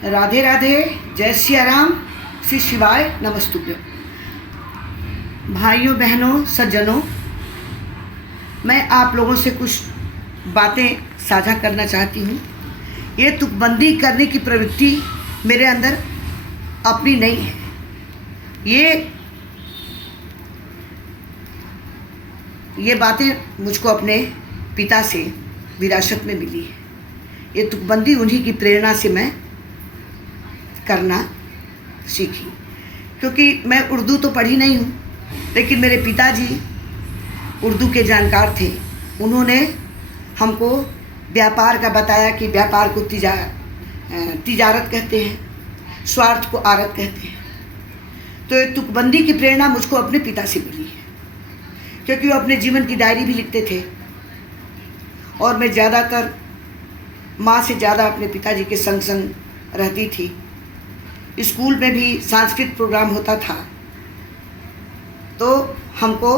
राधे राधे, जय सिया राम, श्री शिवाय नमस्तुभ्यं। भाइयों बहनों सज्जनों, मैं आप लोगों से कुछ बातें साझा करना चाहती हूँ। ये तुकबंदी करने की प्रवृत्ति मेरे अंदर अपनी नहीं है। ये बातें मुझको अपने पिता से विरासत में मिली है। ये तुकबंदी उन्हीं की प्रेरणा से मैं करना सीखी, क्योंकि मैं उर्दू तो पढ़ी नहीं हूँ, लेकिन मेरे पिताजी उर्दू के जानकार थे। उन्होंने हमको व्यापार का बताया कि व्यापार को तिजारत कहते हैं, स्वार्थ को आरत कहते हैं। तो ये तुकबंदी की प्रेरणा मुझको अपने पिता से मिली है, क्योंकि वो अपने जीवन की डायरी भी लिखते थे और मैं ज़्यादातर माँ से ज़्यादा अपने पिताजी के संग संग रहती थी। स्कूल में भी सांस्कृतिक प्रोग्राम होता था, तो हमको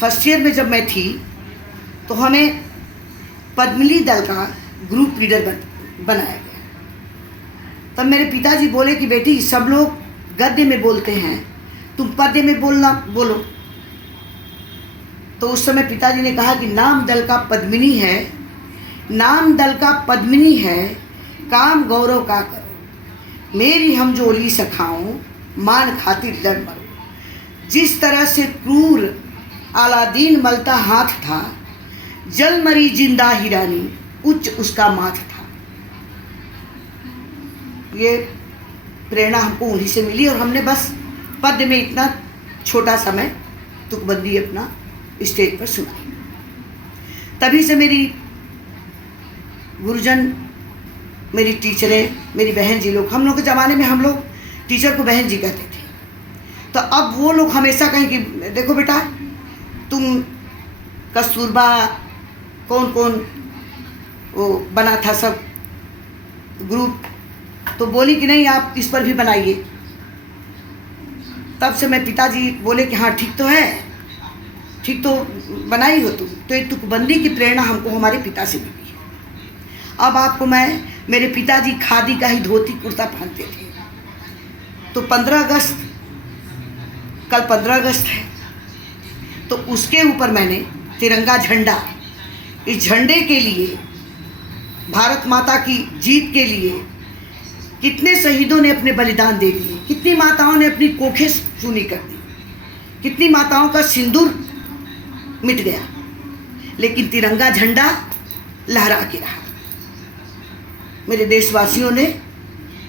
फर्स्ट ईयर में जब मैं थी तो हमें पद्मिनी दल का ग्रुप लीडर बनाया गया। तब मेरे पिताजी बोले कि बेटी, सब लोग गद्य में बोलते हैं, तुम पद्य में बोलो। तो उस समय पिताजी ने कहा कि नाम दल का पद्मिनी है, नाम दल का पद्मिनी है, काम गौरव का करो, मेरी हम जोली सखाऊं, मान खातिर लड़ मरो। जिस तरह से क्रूर अलादीन मलता हाथ था, जल मरी जिंदा हिरानी, उच्च उसका माथ था। ये प्रेरणा हमको उन्हीं से मिली और हमने बस पद्य में इतना छोटा समय तुकबंदी अपना स्टेज पर सुनाई। तभी से मेरी गुरुजन, मेरी टीचरें, मेरी बहन जी लोग, हम लोग के ज़माने में हम लोग टीचर को बहन जी कहते थे, तो अब वो लोग हमेशा कहें कि देखो बेटा, तुम कस्तूरबा कौन कौन वो बना था सब ग्रुप, तो बोली कि नहीं आप इस पर भी बनाइए। तब से मैं पिताजी बोले कि हाँ ठीक तो है, ठीक तो बनाई हो तुम। तो ये तुकबंदी की प्रेरणा हमको हमारे पिता से मिली है। अब आपको मैं, मेरे पिताजी खादी का ही धोती कुर्ता पहनते थे। तो 15 अगस्त, कल 15 अगस्त है, तो उसके ऊपर मैंने तिरंगा झंडा, इस झंडे के लिए, भारत माता की जीत के लिए कितने शहीदों ने अपने बलिदान दे दिए, कितनी माताओं ने अपनी कोखें सूनी कर दी, कितनी माताओं का सिंदूर मिट गया, लेकिन तिरंगा झंडा लहरा के रहा। मेरे देशवासियों ने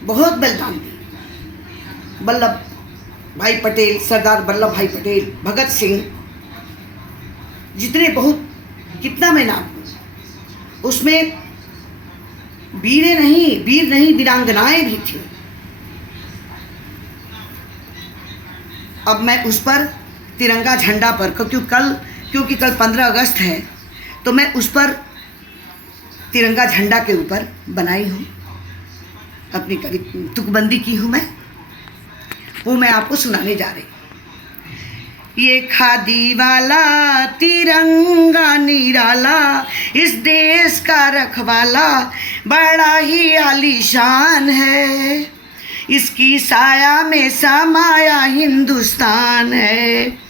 बहुत बलिदान दिया। वल्लभ भाई पटेल, सरदार वल्लभ भाई पटेल, भगत सिंह, जितने बहुत, कितना मैं नाम, उसमें वीर नहीं वीरांगनाएं भी थी। अब मैं उस पर तिरंगा झंडा पर, क्योंकि कल 15 अगस्त है, तो मैं उस पर तिरंगा झंडा के ऊपर बनाई हूँ, अपनी तुकबंदी की हूँ मैं, वो मैं आपको सुनाने जा रही हूँ। ये खादी वाला तिरंगा निराला, इस देश का रखवाला, बड़ा ही आलीशान है, इसकी साया में समाया हिंदुस्तान है।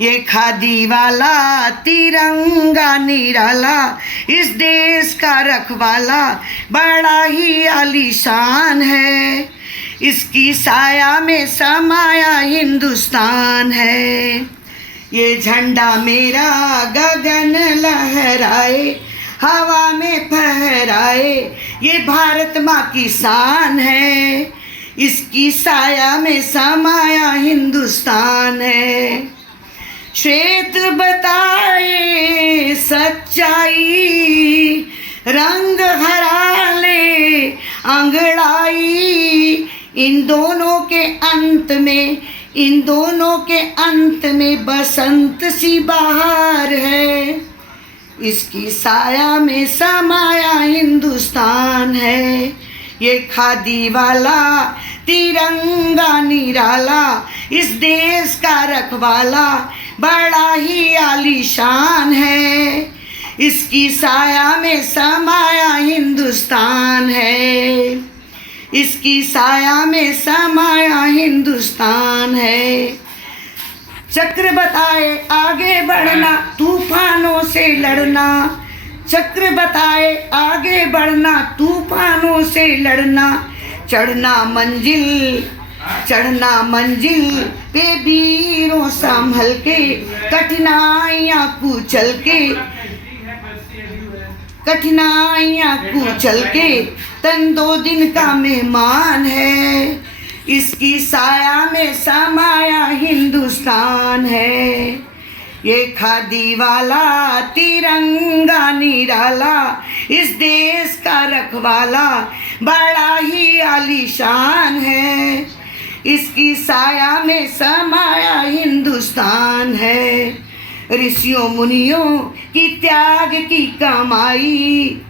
ये खादी वाला तिरंगा निराला, इस देश का रखवाला, बड़ा ही आलीशान है, इसकी साया में समाया हिंदुस्तान है। ये झंडा मेरा गगन लहराए, हवा में फहराए, ये भारत माँ की शान है, इसकी साया में समाया हिंदुस्तान है। श्वेत बताए सच्चाई, रंग हरा ले अंगड़ाई, इन दोनों के अंत में बसंत सी बहार है, इसकी साया में समाया हिंदुस्तान है। ये खादी वाला तिरंगा निराला, इस देश का रखवाला, बड़ा ही आलीशान है, इसकी साया में समाया हिंदुस्तान है। इसकी साया में समाया हिंदुस्तान है। चक्र बताए आगे बढ़ना, तूफानों से लड़ना। चक्र बताए आगे बढ़ना, तूफानों से लड़ना। चढ़ना मंजिल पे वीरों संभल के, कठिनाइयाँ कुचल के तन 2 दिन का मेहमान है। इसकी साया में समाया हिंदुस्तान है। ये खादी वाला तिरंगा निराला, इस देश का रखवाला बड़ा ही आलीशान है। इसकी साया में समाया हिंदुस्तान है। ऋषियों मुनियों की त्याग की कमाई,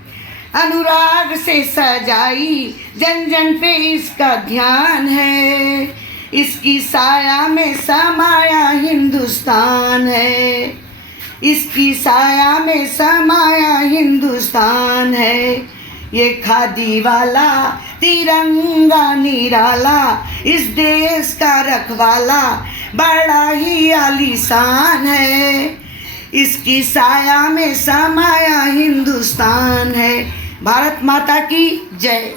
अनुराग से सजाई, जन जन पे इसका ध्यान है। इसकी साया में समाया हिंदुस्तान है। इसकी साया में समाया हिंदुस्तान है। ये खादी वाला तिरंगा निराला, इस देश का रखवाला बड़ा ही आलीशान है। इसकी साया में समाया हिंदुस्तान है। भारत माता की जय।